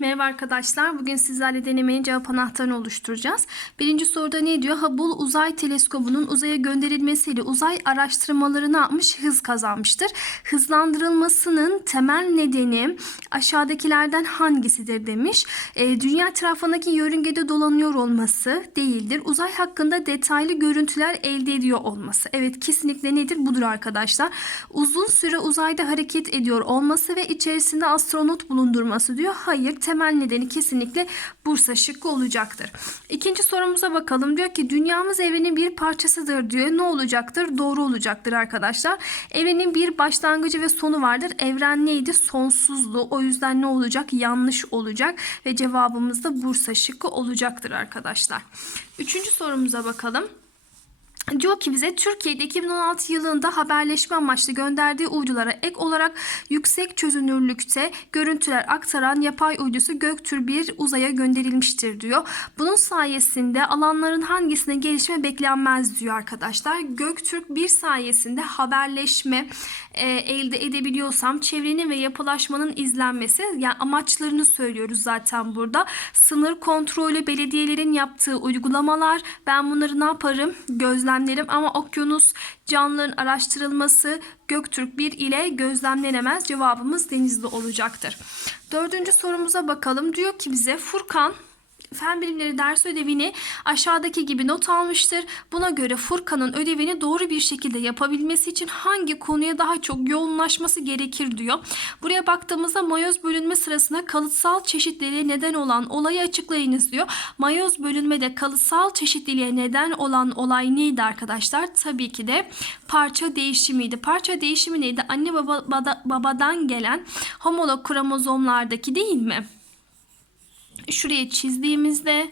Merhaba arkadaşlar. Bugün sizlerle denemenin cevap anahtarını oluşturacağız. Birinci soruda ne diyor? Hubble Uzay Teleskobu'nun uzaya gönderilmesiyle uzay araştırmaları ne yapmış? Hız kazanmıştır. Hızlandırılmasının temel nedeni aşağıdakilerden hangisidir demiş. E, dünya etrafındaki yörüngede dolanıyor olması değildir. Uzay hakkında detaylı görüntüler elde ediyor olması. Evet kesinlikle nedir? Budur arkadaşlar. Uzun süre uzayda hareket ediyor olması ve içerisinde astronot bulundurması diyor. Hayır temel nedeni kesinlikle Bursa şıkkı olacaktır. İkinci sorumuza bakalım. Diyor ki dünyamız evrenin bir parçasıdır diyor. Ne olacaktır? Doğru olacaktır arkadaşlar. Evrenin bir başlangıcı ve sonu vardır. Evren neydi? Sonsuzdu. O yüzden ne olacak? Yanlış olacak ve cevabımız da Bursa şıkkı olacaktır arkadaşlar. Üçüncü sorumuza bakalım. Diyor ki bize Türkiye'de 2016 yılında haberleşme amaçlı gönderdiği uydulara ek olarak yüksek çözünürlükte görüntüler aktaran yapay uydusu Göktürk 1 uzaya gönderilmiştir diyor. Bunun sayesinde alanların hangisine gelişme beklenmez diyor arkadaşlar. Göktürk 1 sayesinde haberleşme e, elde edebiliyorsam çevrenin ve yapılaşmanın izlenmesi yani amaçlarını söylüyoruz zaten burada. Sınır kontrolü belediyelerin yaptığı uygulamalar ben bunları ne yaparım? Gözlemlerim ama okyanus canlıların araştırılması Göktürk 1 ile gözlemlenemez cevabımız denizli olacaktır. Dördüncü sorumuza bakalım. Diyor ki bize Furkan Fen bilimleri ders ödevini aşağıdaki gibi not almıştır. Buna göre Furkan'ın ödevini doğru bir şekilde yapabilmesi için hangi konuya daha çok yoğunlaşması gerekir diyor. Buraya baktığımızda mayoz bölünme sırasında kalıtsal çeşitliliğe neden olan olayı açıklayınız diyor. Mayoz bölünmede kalıtsal çeşitliliğe neden olan olay neydi arkadaşlar? Tabii ki de parça değişimiydi. Parça değişimi neydi? Anne baba, baba- babadan gelen homolog kromozomlardaki değil mi? Şuraya çizdiğimizde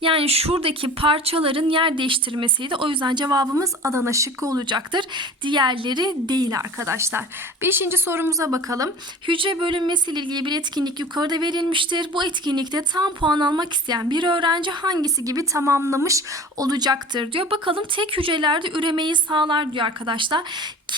yani şuradaki parçaların yer değiştirmesiydi. O yüzden cevabımız Adana şıkkı olacaktır. Diğerleri değil arkadaşlar. Beşinci sorumuza bakalım. Hücre bölünmesiyle ilgili bir etkinlik yukarıda verilmiştir. Bu etkinlikte tam puan almak isteyen bir öğrenci hangisi gibi tamamlamış olacaktır diyor. Bakalım tek hücrelerde üremeyi sağlar diyor arkadaşlar.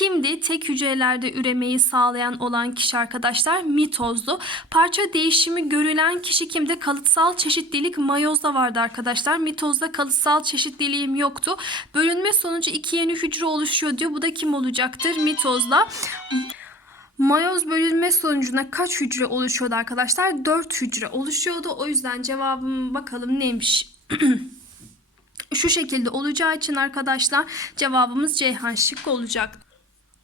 Kimdi? Tek hücrelerde üremeyi sağlayan olan kişi arkadaşlar mitozdu. Parça değişimi görülen kişi kimde? Kalıtsal çeşitlilik mayozda vardı arkadaşlar. Mitozda kalıtsal çeşitliliğim yoktu. Bölünme sonucu iki yeni hücre oluşuyor diyor. Bu da kim olacaktır? Mitozda. Mayoz bölünme sonucunda kaç hücre oluşuyordu arkadaşlar? 4 hücre oluşuyordu. O yüzden cevabım bakalım neymiş? Şu şekilde olacağı için arkadaşlar cevabımız Ceyhan şıkkı olacak.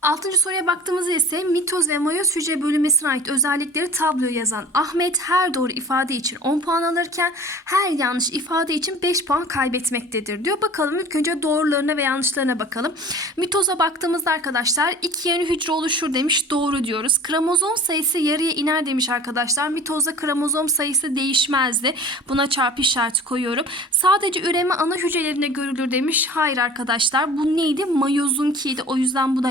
Altıncı soruya baktığımızda ise mitoz ve mayoz hücre bölünmesine ait özellikleri tabloya yazan Ahmet her doğru ifade için 10 puan alırken her yanlış ifade için 5 puan kaybetmektedir diyor. Bakalım ilk önce doğrularına ve yanlışlarına bakalım. Mitoza baktığımızda arkadaşlar iki yeni hücre oluşur demiş doğru diyoruz. Kromozom sayısı yarıya iner demiş arkadaşlar. Mitozda kromozom sayısı değişmezdi. Buna çarpı işareti koyuyorum. Sadece üreme ana hücrelerinde görülür demiş. Hayır arkadaşlar bu neydi? Mayozunkiydi. O yüzden bu da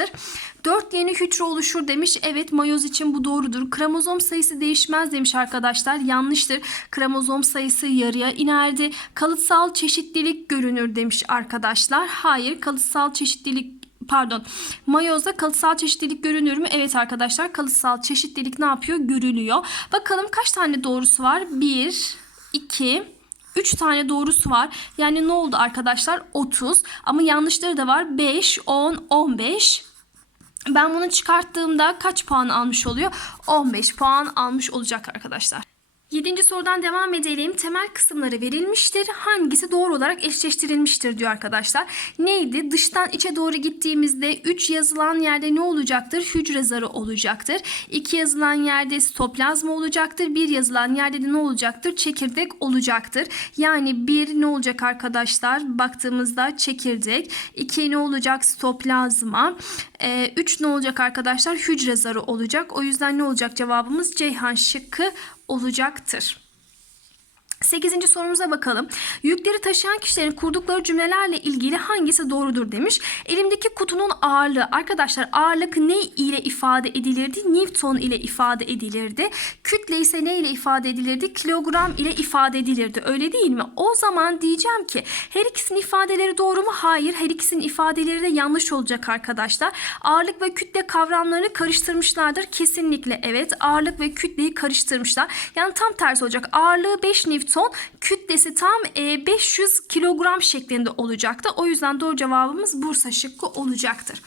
yanlıştır. 4 yeni hücre oluşur demiş. Evet mayoz için bu doğrudur. Kromozom sayısı değişmez demiş arkadaşlar. Yanlıştır. Kromozom sayısı yarıya inerdi. Kalıtsal çeşitlilik görünür demiş arkadaşlar. Hayır kalıtsal çeşitlilik pardon mayozda kalıtsal çeşitlilik görünür mü? Evet arkadaşlar kalıtsal çeşitlilik ne yapıyor? Görülüyor. Bakalım kaç tane doğrusu var? 1, 2, 3 tane doğrusu var. Yani ne oldu arkadaşlar? 30. Ama yanlışları da var. 5, 10, 15. Ben bunu çıkarttığımda kaç puan almış oluyor? 15 puan almış olacak arkadaşlar. Yedinci sorudan devam edelim. Temel kısımları verilmiştir. Hangisi doğru olarak eşleştirilmiştir diyor arkadaşlar. Neydi? Dıştan içe doğru gittiğimizde 3 yazılan yerde ne olacaktır? Hücre zarı olacaktır. 2 yazılan yerde sitoplazma olacaktır. 1 yazılan yerde de ne olacaktır? Çekirdek olacaktır. Yani 1 ne olacak arkadaşlar? Baktığımızda çekirdek. 2 ne olacak? 3 ne olacak arkadaşlar? Hücre zarı olacak. O yüzden ne olacak cevabımız? Ceyhan şıkkı olacaktır. 8. sorumuza bakalım. Yükleri taşıyan kişilerin kurdukları cümlelerle ilgili hangisi doğrudur demiş. Elimdeki kutunun ağırlığı arkadaşlar ağırlık ne ile ifade edilirdi? Newton ile ifade edilirdi. Kütle ise ne ile ifade edilirdi? Kilogram ile ifade edilirdi. Öyle değil mi? O zaman diyeceğim ki her ikisinin ifadeleri doğru mu? Hayır. Her ikisinin ifadeleri de yanlış olacak arkadaşlar. Ağırlık ve kütle kavramlarını karıştırmışlardır. Kesinlikle evet. Ağırlık ve kütleyi karıştırmışlar. Yani tam tersi olacak. Ağırlığı 5 Newton, kütlesi tam e, 500 kilogram şeklinde olacaktı. O yüzden doğru cevabımız Bursa şıkkı olacaktır.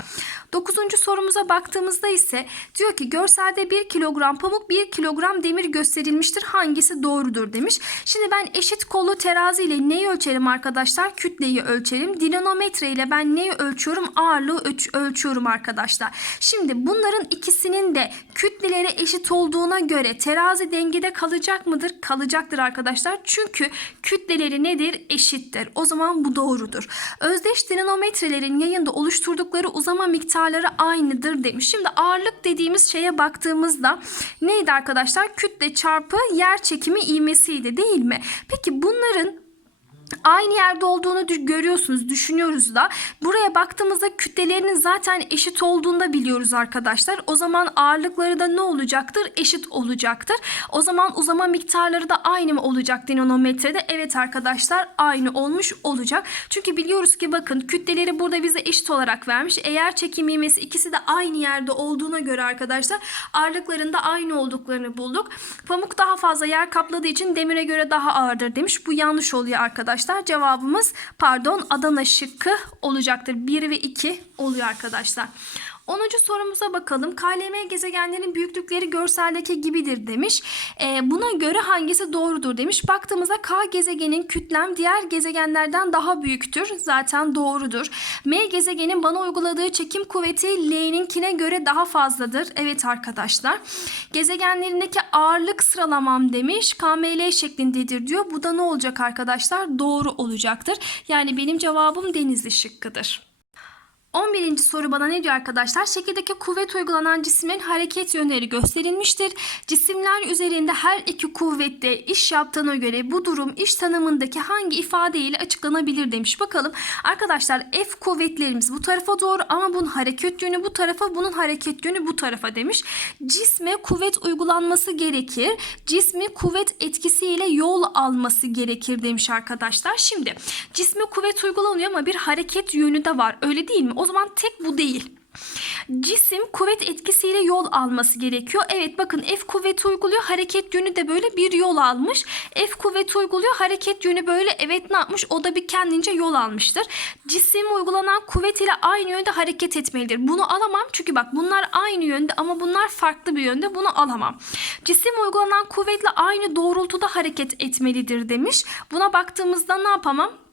Dokuzuncu sorumuza baktığımızda ise diyor ki görselde 1 kilogram pamuk 1 kilogram demir gösterilmiştir. Hangisi doğrudur demiş. Şimdi ben eşit kollu terazi ile neyi ölçerim arkadaşlar? Kütleyi ölçerim. Dinamometre ile ben neyi ölçüyorum? Ağırlığı ölç- ölçüyorum arkadaşlar. Şimdi bunların ikisinin de kütleleri eşit olduğuna göre terazi dengede kalacak mıdır? Kalacaktır arkadaşlar. Çünkü kütleleri nedir? Eşittir. O zaman bu doğrudur. Özdeş dinamometrelerin yayında oluşturdukları uzama miktarları aynıdır demiş. Şimdi ağırlık dediğimiz şeye baktığımızda neydi arkadaşlar? Kütle çarpı yer çekimi ivmesiydi değil mi? Peki bunların aynı yerde olduğunu görüyorsunuz, düşünüyoruz da. Buraya baktığımızda kütlelerinin zaten eşit olduğunu da biliyoruz arkadaşlar. O zaman ağırlıkları da ne olacaktır? Eşit olacaktır. O zaman uzama miktarları da aynı mı olacak dinamometrede? Evet arkadaşlar aynı olmuş olacak. Çünkü biliyoruz ki bakın kütleleri burada bize eşit olarak vermiş. Eğer çekim ivmesi ikisi de aynı yerde olduğuna göre arkadaşlar ağırlıkların da aynı olduklarını bulduk. Pamuk daha fazla yer kapladığı için demire göre daha ağırdır demiş. Bu yanlış oluyor arkadaşlar. Cevabımız pardon Adana şıkkı olacaktır. 1 ve 2 oluyor arkadaşlar. 10. sorumuza bakalım. KLM gezegenlerin büyüklükleri görseldeki gibidir demiş. Ee, buna göre hangisi doğrudur demiş. Baktığımızda K gezegenin kütlem diğer gezegenlerden daha büyüktür. Zaten doğrudur. M gezegenin bana uyguladığı çekim kuvveti L'ninkine göre daha fazladır. Evet arkadaşlar. Gezegenlerindeki ağırlık sıralamam demiş. KML şeklindedir diyor. Bu da ne olacak arkadaşlar? Doğru olacaktır. Yani benim cevabım Denizli şıkkıdır. 11. soru bana ne diyor arkadaşlar? Şekildeki kuvvet uygulanan cismin hareket yönleri gösterilmiştir. Cisimler üzerinde her iki kuvvette iş yaptığına göre bu durum iş tanımındaki hangi ifade ile açıklanabilir demiş. Bakalım arkadaşlar F kuvvetlerimiz bu tarafa doğru ama bunun hareket yönü bu tarafa, bunun hareket yönü bu tarafa demiş. Cisme kuvvet uygulanması gerekir. Cismi kuvvet etkisiyle yol alması gerekir demiş arkadaşlar. Şimdi cisme kuvvet uygulanıyor ama bir hareket yönü de var. Öyle değil mi? O zaman tek bu değil. Cisim kuvvet etkisiyle yol alması gerekiyor. Evet bakın F kuvveti uyguluyor. Hareket yönü de böyle bir yol almış. F kuvveti uyguluyor. Hareket yönü böyle evet ne yapmış? O da bir kendince yol almıştır. Cisim uygulanan kuvvet ile aynı yönde hareket etmelidir. Bunu alamam çünkü bak bunlar aynı yönde ama bunlar farklı bir yönde. Bunu alamam. Cisim uygulanan kuvvetle aynı doğrultuda hareket etmelidir demiş. Buna baktığımızda ne yapamam?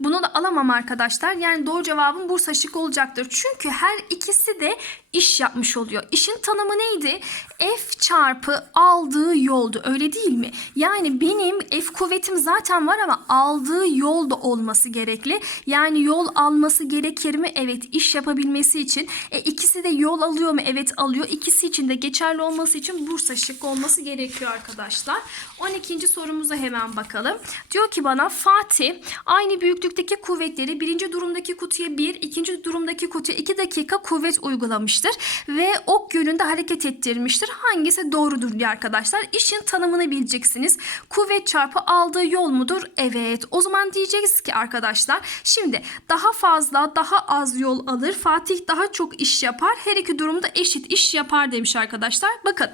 Bunu da alamam arkadaşlar. Yani doğru cevabım Bursa şık olacaktır. Çünkü her ikisi de iş yapmış oluyor. İşin tanımı neydi? F çarpı aldığı yoldu. Öyle değil mi? Yani benim F kuvvetim zaten var ama aldığı yol da olması gerekli. Yani yol alması gerekir mi? Evet iş yapabilmesi için. E, ikisi de yol alıyor mu? Evet alıyor. İkisi için de geçerli olması için Bursa şık olması gerekiyor arkadaşlar. 12. sorumuza hemen bakalım. Diyor ki bana Fatih aynı büyüklükteki kuvvetleri birinci durumdaki kutuya 1, ikinci durumdaki kutuya 2 dakika kuvvet uygulamıştır ve ok yönünde hareket ettirmiştir. Hangisi doğrudur diye arkadaşlar. İşin tanımını bileceksiniz. Kuvvet çarpı aldığı yol mudur? Evet. O zaman diyeceğiz ki arkadaşlar şimdi daha fazla daha az yol alır. Fatih daha çok iş yapar. Her iki durumda eşit iş yapar demiş arkadaşlar. Bakın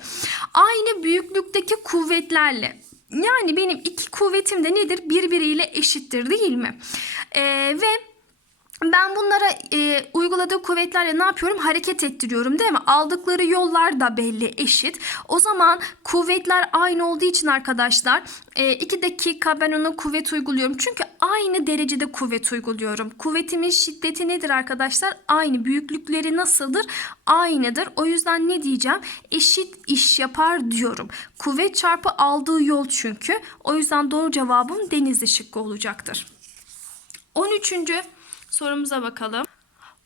aynı büyüklükteki kuvvetlerle yani benim iki kuvvetim de nedir? Birbiriyle eşittir değil mi? Ee, ve ben bunlara e, uyguladığı kuvvetlerle ne yapıyorum? Hareket ettiriyorum değil mi? Aldıkları yollar da belli, eşit. O zaman kuvvetler aynı olduğu için arkadaşlar 2 dakika ben ona kuvvet uyguluyorum. Çünkü aynı derecede kuvvet uyguluyorum. Kuvvetimin şiddeti nedir arkadaşlar? Aynı. Büyüklükleri nasıldır? Aynıdır. O yüzden ne diyeceğim? Eşit iş yapar diyorum. Kuvvet çarpı aldığı yol çünkü. O yüzden doğru cevabım denizli şıkkı olacaktır. 13. sorumuza bakalım.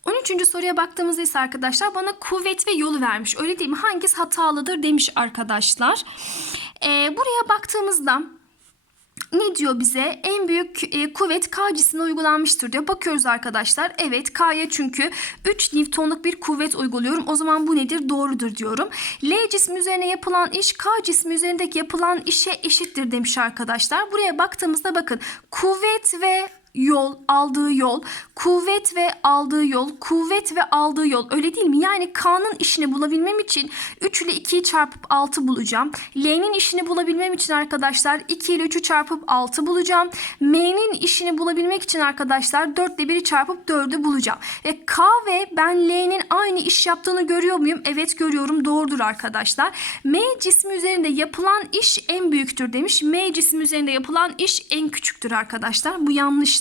13. soruya baktığımızda ise arkadaşlar bana kuvvet ve yolu vermiş. Öyle değil mi? Hangisi hatalıdır demiş arkadaşlar. Ee, buraya baktığımızda ne diyor bize? En büyük e, kuvvet K cismine uygulanmıştır diyor. Bakıyoruz arkadaşlar. Evet K'ya çünkü 3 Newton'luk bir kuvvet uyguluyorum. O zaman bu nedir? Doğrudur diyorum. L cismi üzerine yapılan iş K cismi üzerindeki yapılan işe eşittir demiş arkadaşlar. Buraya baktığımızda bakın kuvvet ve yol, aldığı yol, kuvvet ve aldığı yol, kuvvet ve aldığı yol öyle değil mi? Yani K'nın işini bulabilmem için 3 ile 2'yi çarpıp 6 bulacağım. L'nin işini bulabilmem için arkadaşlar 2 ile 3'ü çarpıp 6 bulacağım. M'nin işini bulabilmek için arkadaşlar 4 ile 1'i çarpıp 4'ü bulacağım. Ve K ve ben L'nin aynı iş yaptığını görüyor muyum? Evet görüyorum. Doğrudur arkadaşlar. M cismi üzerinde yapılan iş en büyüktür demiş. M cismi üzerinde yapılan iş en küçüktür arkadaşlar. Bu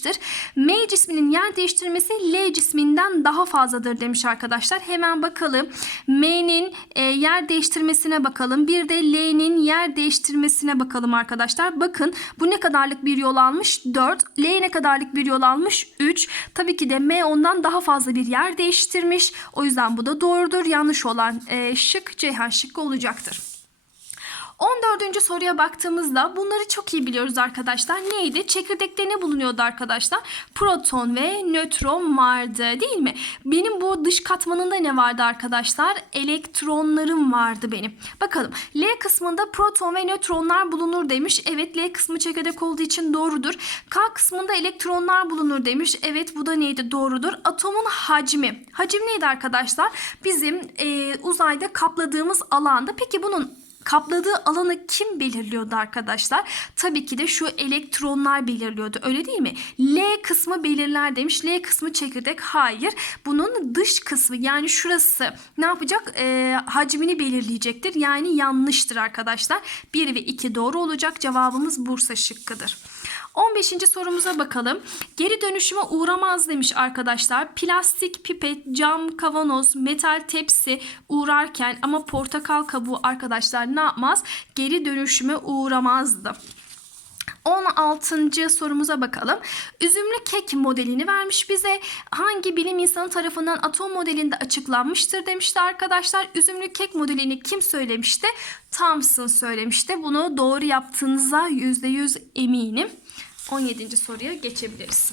yanlıştır. M cisminin yer değiştirmesi L cisminden daha fazladır demiş arkadaşlar. Hemen bakalım. M'nin e, yer değiştirmesine bakalım. Bir de L'nin yer değiştirmesine bakalım arkadaşlar. Bakın bu ne kadarlık bir yol almış? 4. L ne kadarlık bir yol almış? 3. Tabii ki de M ondan daha fazla bir yer değiştirmiş. O yüzden bu da doğrudur. Yanlış olan e, şık Ceyhan şıkkı olacaktır. 14. soruya baktığımızda bunları çok iyi biliyoruz arkadaşlar. Neydi? Çekirdekte ne bulunuyordu arkadaşlar? Proton ve nötron vardı değil mi? Benim bu dış katmanında ne vardı arkadaşlar? Elektronlarım vardı benim. Bakalım L kısmında proton ve nötronlar bulunur demiş. Evet L kısmı çekirdek olduğu için doğrudur. K kısmında elektronlar bulunur demiş. Evet bu da neydi? Doğrudur. Atomun hacmi. Hacim neydi arkadaşlar? Bizim e, uzayda kapladığımız alanda. Peki bunun kapladığı alanı kim belirliyordu arkadaşlar? Tabii ki de şu elektronlar belirliyordu. Öyle değil mi? L kısmı belirler demiş. L kısmı çekirdek. Hayır. Bunun dış kısmı yani şurası ne yapacak? Ee, hacmini belirleyecektir. Yani yanlıştır arkadaşlar. 1 ve 2 doğru olacak. Cevabımız Bursa şıkkıdır. 15. sorumuza bakalım. Geri dönüşüme uğramaz demiş arkadaşlar. Plastik pipet, cam kavanoz, metal tepsi uğrarken ama portakal kabuğu arkadaşlar ne yapmaz? Geri dönüşüme uğramazdı. 16. sorumuza bakalım. Üzümlü kek modelini vermiş bize. Hangi bilim insanı tarafından atom modelinde açıklanmıştır demişti arkadaşlar. Üzümlü kek modelini kim söylemişti? Thomson söylemişti. Bunu doğru yaptığınıza %100 eminim. 17. soruya geçebiliriz.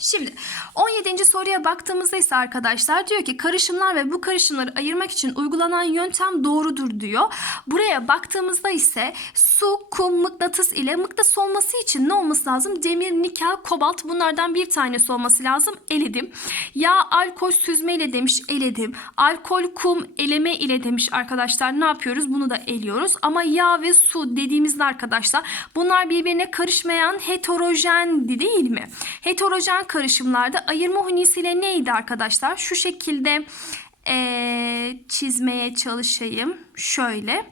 Şimdi 17. soruya baktığımızda ise arkadaşlar diyor ki karışımlar ve bu karışımları ayırmak için uygulanan yöntem doğrudur diyor. Buraya baktığımızda ise su, kum, mıknatıs ile mıknatıs olması için ne olması lazım? Demir, nikel, kobalt bunlardan bir tanesi olması lazım. Eledim. Yağ, alkol, süzme ile demiş eledim. Alkol, kum, eleme ile demiş arkadaşlar. Ne yapıyoruz? Bunu da eliyoruz. Ama yağ ve su dediğimizde arkadaşlar bunlar birbirine karışmayan heterojendi değil mi? Heterojen karışımlarda ayırma hunisiyle neydi arkadaşlar? Şu şekilde ee, çizmeye çalışayım. Şöyle.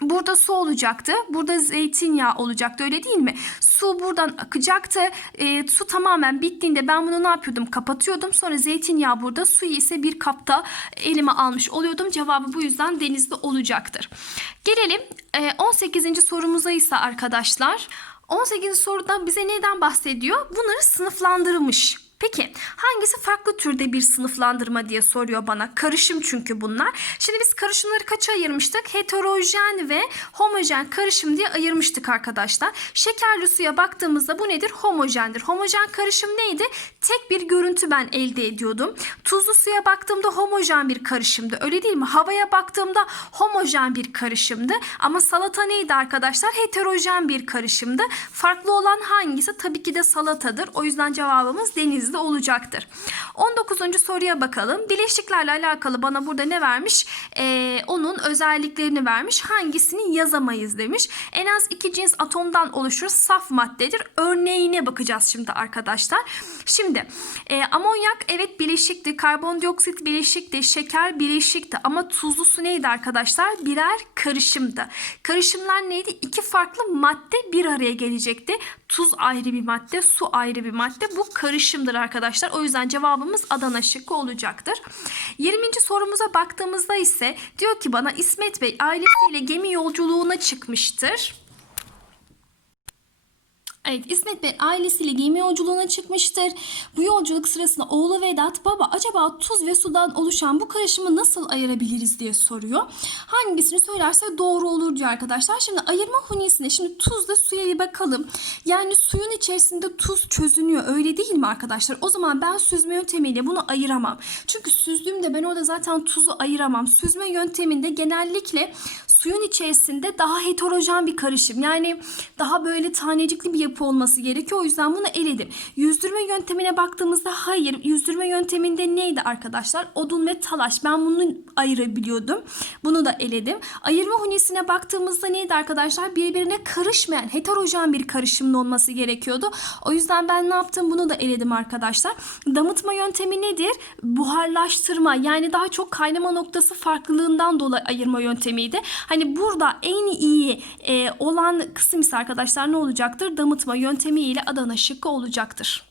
Burada su olacaktı. Burada zeytinyağı olacaktı öyle değil mi? Su buradan akacaktı. E, su tamamen bittiğinde ben bunu ne yapıyordum? Kapatıyordum. Sonra zeytinyağı burada. Suyu ise bir kapta elime almış oluyordum. Cevabı bu yüzden denizde olacaktır. Gelelim e, 18. sorumuza ise arkadaşlar. 18. soruda bize neden bahsediyor? Bunları sınıflandırmış. Peki hangisi farklı türde bir sınıflandırma diye soruyor bana. Karışım çünkü bunlar. Şimdi biz karışımları kaça ayırmıştık? Heterojen ve homojen karışım diye ayırmıştık arkadaşlar. Şekerli suya baktığımızda bu nedir? Homojendir. Homojen karışım neydi? Tek bir görüntü ben elde ediyordum. Tuzlu suya baktığımda homojen bir karışımdı. Öyle değil mi? Havaya baktığımda homojen bir karışımdı. Ama salata neydi arkadaşlar? Heterojen bir karışımdı. Farklı olan hangisi? Tabii ki de salatadır. O yüzden cevabımız deniz elimizde olacaktır. 19. soruya bakalım. Bileşiklerle alakalı bana burada ne vermiş? Ee, onun özelliklerini vermiş. Hangisini yazamayız demiş. En az iki cins atomdan oluşur. Saf maddedir. Örneğine bakacağız şimdi arkadaşlar. Şimdi e, amonyak evet bileşikti. Karbondioksit bileşikti. Şeker bileşikti. Ama tuzlu su neydi arkadaşlar? Birer karışımdı. Karışımlar neydi? İki farklı madde bir araya gelecekti. Tuz ayrı bir madde, su ayrı bir madde. Bu karışımdır arkadaşlar. O yüzden cevabımız Adana şıkkı olacaktır. 20. sorumuza baktığımızda ise diyor ki bana İsmet Bey ailesiyle gemi yolculuğuna çıkmıştır. Evet İsmet Bey ailesiyle gemi yolculuğuna çıkmıştır. Bu yolculuk sırasında oğlu Vedat baba acaba tuz ve sudan oluşan bu karışımı nasıl ayırabiliriz diye soruyor. Hangisini söylerse doğru olur diyor arkadaşlar. Şimdi ayırma hunisine şimdi tuzla suya bir bakalım. Yani suyun içerisinde tuz çözünüyor öyle değil mi arkadaşlar? O zaman ben süzme yöntemiyle bunu ayıramam. Çünkü süzdüğümde ben orada zaten tuzu ayıramam. Süzme yönteminde genellikle suyun içerisinde daha heterojen bir karışım. Yani daha böyle tanecikli bir yapı olması gerekiyor. O yüzden bunu eledim. Yüzdürme yöntemine baktığımızda hayır. Yüzdürme yönteminde neydi arkadaşlar? Odun ve talaş. Ben bunu ayırabiliyordum. Bunu da eledim. Ayırma hunisine baktığımızda neydi arkadaşlar? Birbirine karışmayan heterojen bir karışımın olması gerekiyordu. O yüzden ben ne yaptım? Bunu da eledim arkadaşlar. Damıtma yöntemi nedir? Buharlaştırma. Yani daha çok kaynama noktası farklılığından dolayı ayırma yöntemiydi. Hani burada en iyi e, olan kısım ise arkadaşlar ne olacaktır? Damıtma yöntemi ile Adana şıkkı olacaktır.